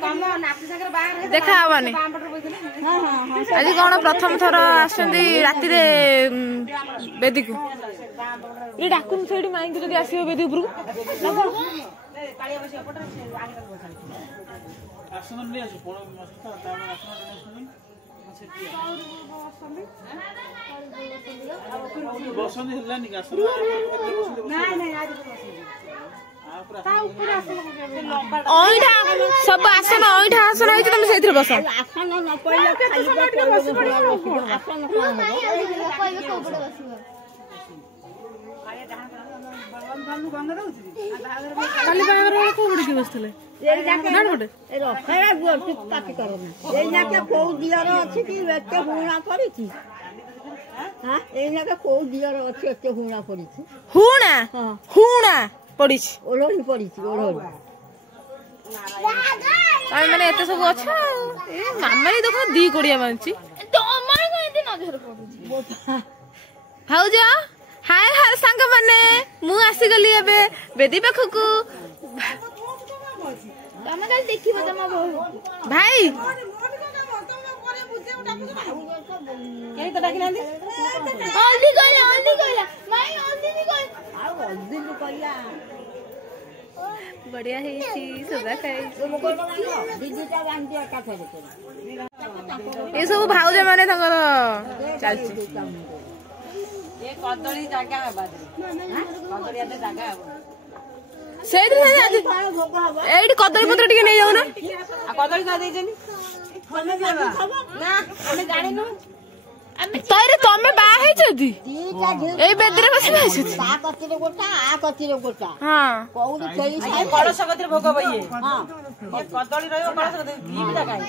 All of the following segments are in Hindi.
देखा हवानी आज कौन प्रथम थर आसुंदी राति रे बेदी को ये डाकुन सेठी माई को जदी आसीबे बेदी ऊपर सब आसन अईठा आसन है तुम से बस आसन न पइला खाली बागर को बड़ के बसले ए जाके बड़ ए रखरा गुआ तू काटी करना ए जाके को दियर अछि कि एते हुणा पड़ी छी हां ए जाके को दियर अछि एते हुणा पड़ी छी हुणा हां हुणा पड़ी छी ओलोनी पड़ी छी ओलोनी आई माने एते सब अच्छा ए मामा नी देखो दी कोड़िया मानची तो अमर को एते नजर पड़ू भाउजा हाय हाय संग माने मु आसी गली एबे बेदी पाखकू तमे काल देखिबो तमा भाई केही तो डाकी नांदी हल्दी कइला भाई हल्दी नी कइ आ हल्दी नी कइला बढ़िया है छी सुबह खाई दीदीटा गांधी का फेरे ए सब भाउजा माने तंगर चलची ये कदली जागा बादरी कदली आते जागा से दिन आज एडी कदली पत्र टिके नै जाऊ ना आ कदली का दे जनी ना हमें जानि नु तैरे तमे बा है जदी ए बेदरे बसी बसी ता कतिरे गोटा आ कतिरे गोटा हां कोउडी खेई साई कळस कतिरे भोग बइए हां ये कदली रहयो कळस कतिरे गिबटा काई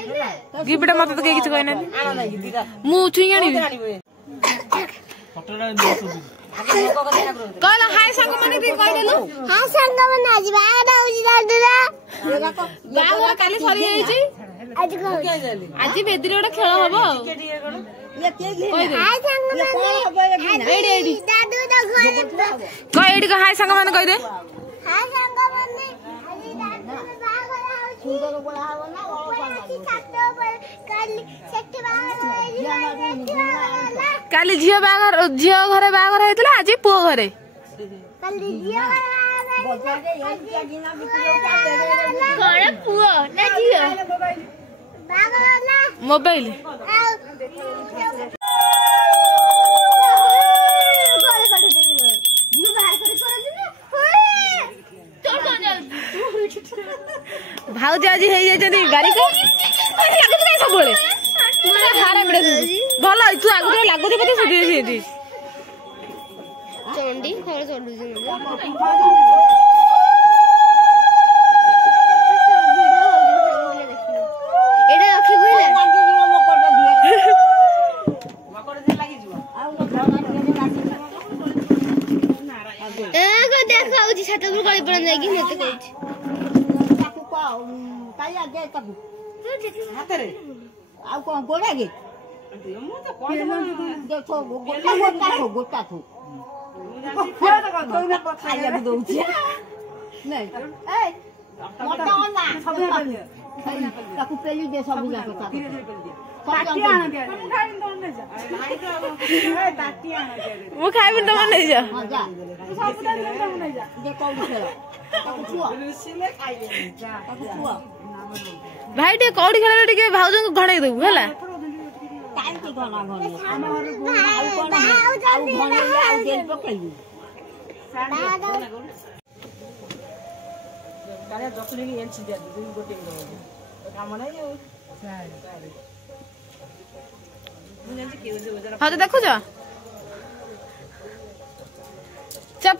गिबटा मत तो के किछ कहना आना नाही दीदा मु छुई आनी फटड़ा नेसो कहला हाय संग माने दे कहि देलु हां संग माने आज बागा होजी दादरा बागा काली सरी जाई छी आज को आज बेदरे ओटा खेल हबो ये के हाय संग माने एडी दादू द घरे कह एडी का हाय संग माने कहि दे हाय संग माने आज दादू बागा होजी सुंदर बोला हो ना छातो पर काली सेठी बागा काली झियो बागर झियो घरे बागर हेतला आज पो घरे काली झियो घरे घरे पुओ ना झियो बागर ना मोबाइल भाउज आज हे जे गाड़ी को लागत नै सब बोले हारा बिड़े भलो तू आगुरे लागुते पते सुधी सेदी चंडी खरे चलू जे एडा रखी गइले मकर जे लागि जिवो आ को देखाउ छी छात पर गली पड़न जाई कि नेते कहै छी ताकू को काया दे ताकू हाथ रे आ को गोड़ा गे मु तो कोन देखो गोटा थू खाइया भी दउछी नै ए मोटा ना सब ताकू पेली दे सब जा के ताकू आना दे मु खाइ न नै जा नाही तो ए ताती आना दे मु खाइ न नै जा हां जा सब दे नै जा जे कौडी खेल ताकू छुआ सिले खाइ ले जा ताकू छुआ भाई टे कौडी खेला टिके भाउज को घणै दउ हला टाइम के घणा घणी हमर भाई कोन आउ जल्दी आ गेल पकैलु काले जसुली के एनसी दे दु गोटे दो काम नै हो हाँ तो देखो जा चप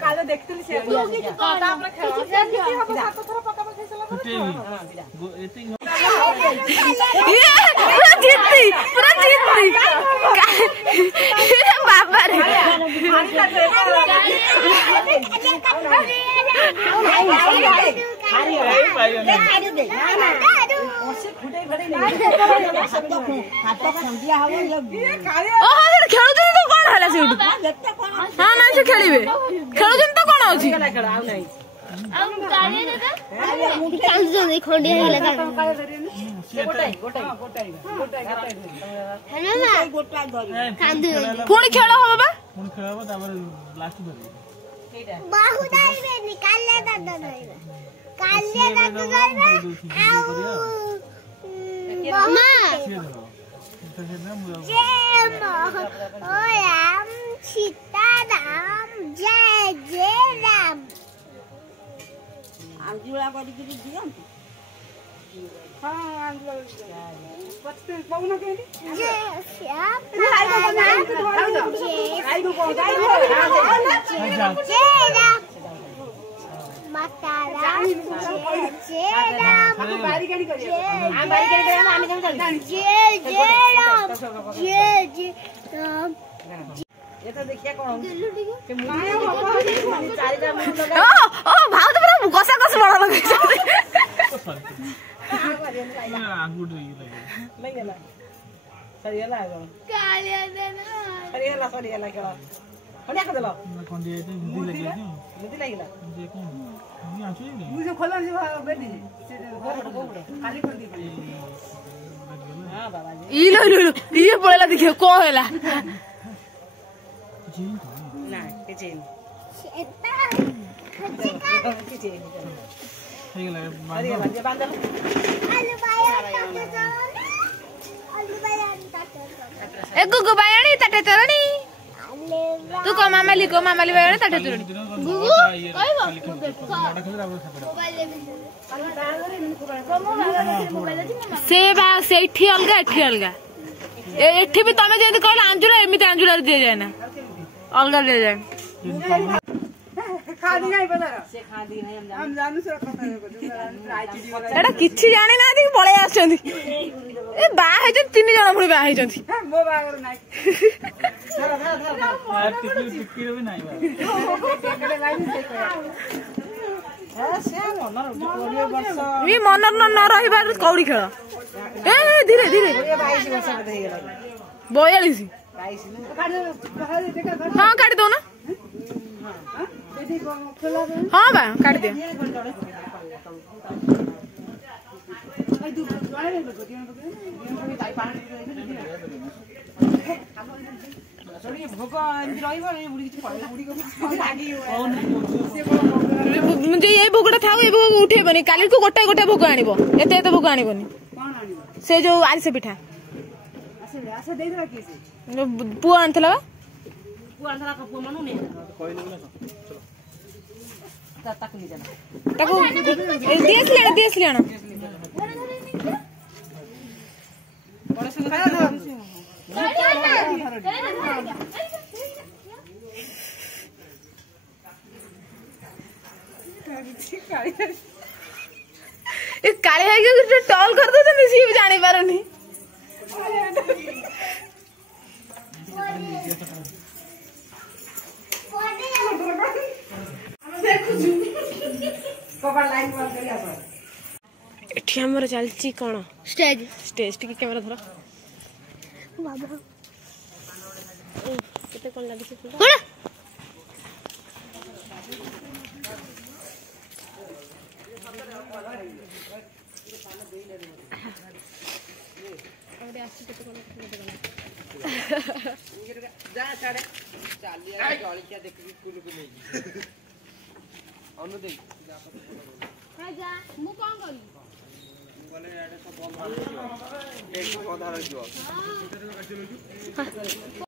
काले देखतली से बाबा रे ହାତ ଖଣ୍ଡିଆ ହବ ଓହୋ ସେଠି ଖେଳୁଛନ୍ତି ତ କଣ ହେଲା ସେଇଠୁ ହଁ ନାଇଁ ସେ ଖେଳିବେ ଖେଳୁଛନ୍ତି ତ କଣ ଅଛି ଖଣ୍ଡିଆ ହେଇଗଲା ପୁଣି ଖେଳ ହବ ବା ବାହୁ ଧରିବେନି କାଲେ ଦାଦ ଧରିବେ କାଲେ ଦାଦ ଧରିବେ ଆଉ ओ राम सीताराम जय जय राम आंजुला करके दियंती हां आंजुला पछते पौना केली जय श्याम जय राम माता राम जय राम बारी गाड़ी करिए हम बारी गाड़ी करे हम जम चल जय जय राम जय जय राम ये तो देखिए कौन के मुंह चारिटा मुंह लगा ओ भाव तो पूरा कसा कस बड़ा लगे आंगुड़ नहीं गेला सरियला आगो कालिया देना सरियला केला खंडिया कर देलो खंडिया तो मुदी लागिला जे कोन मुदी आछी मुझे खोला जी बेटी खाली कर दी हां बाबा जी ई लो लो ये पळेला देखियो को होला ना के चेन एता के चेन हे गेला सरियला जे बांध आलू बाया ताते ए गुगु बायणी तटे चरणी तू को मामाली बायणी तटे चरणी गुगु कहबो मोटा खेला मोबाइल से बा सेठी अलगा एठी अलगा एठी भी तमे जेदी कहला आंजुला एमिते आंजुला दिया जाय ना अलगा दिया जाय खा दी नहीं पता से खा दी नहीं हम जानू से कथा एटा किछि जाने ना दी पळे आछंती ए बा हे जन तीन जण पुणी बा हे जंती मो बागर नहीं टिक्की रो भी नहीं बा मी मन न रहिबार कौड़ी खेल ए धीरे धीरे 22 वर्ष के हे गेला 42 हाँ काट दो ना हाँ बा काट दे मुझे ये भोगटा था ये भोग उठेबनी काली को गोटे गोटे भोग आनिबो एते एते भोग आनिबनी से जो आरिसे पिठा पुआ आनथला ताको दिएस लेना काले है कि टॉल कर दो तो सी भी जाने पारुनी एठी हमर चलची कोन स्टेज स्टेज टिके कैमरा धर बाबा केते कोन लागि छै कोन अरे आसी केते कोन जा छाड़े चालिया जळी क्या देखि कुल को नहीं अनु देख हां जा मु कोन करी बोले याडे सब बॉल मार एक को धार दियो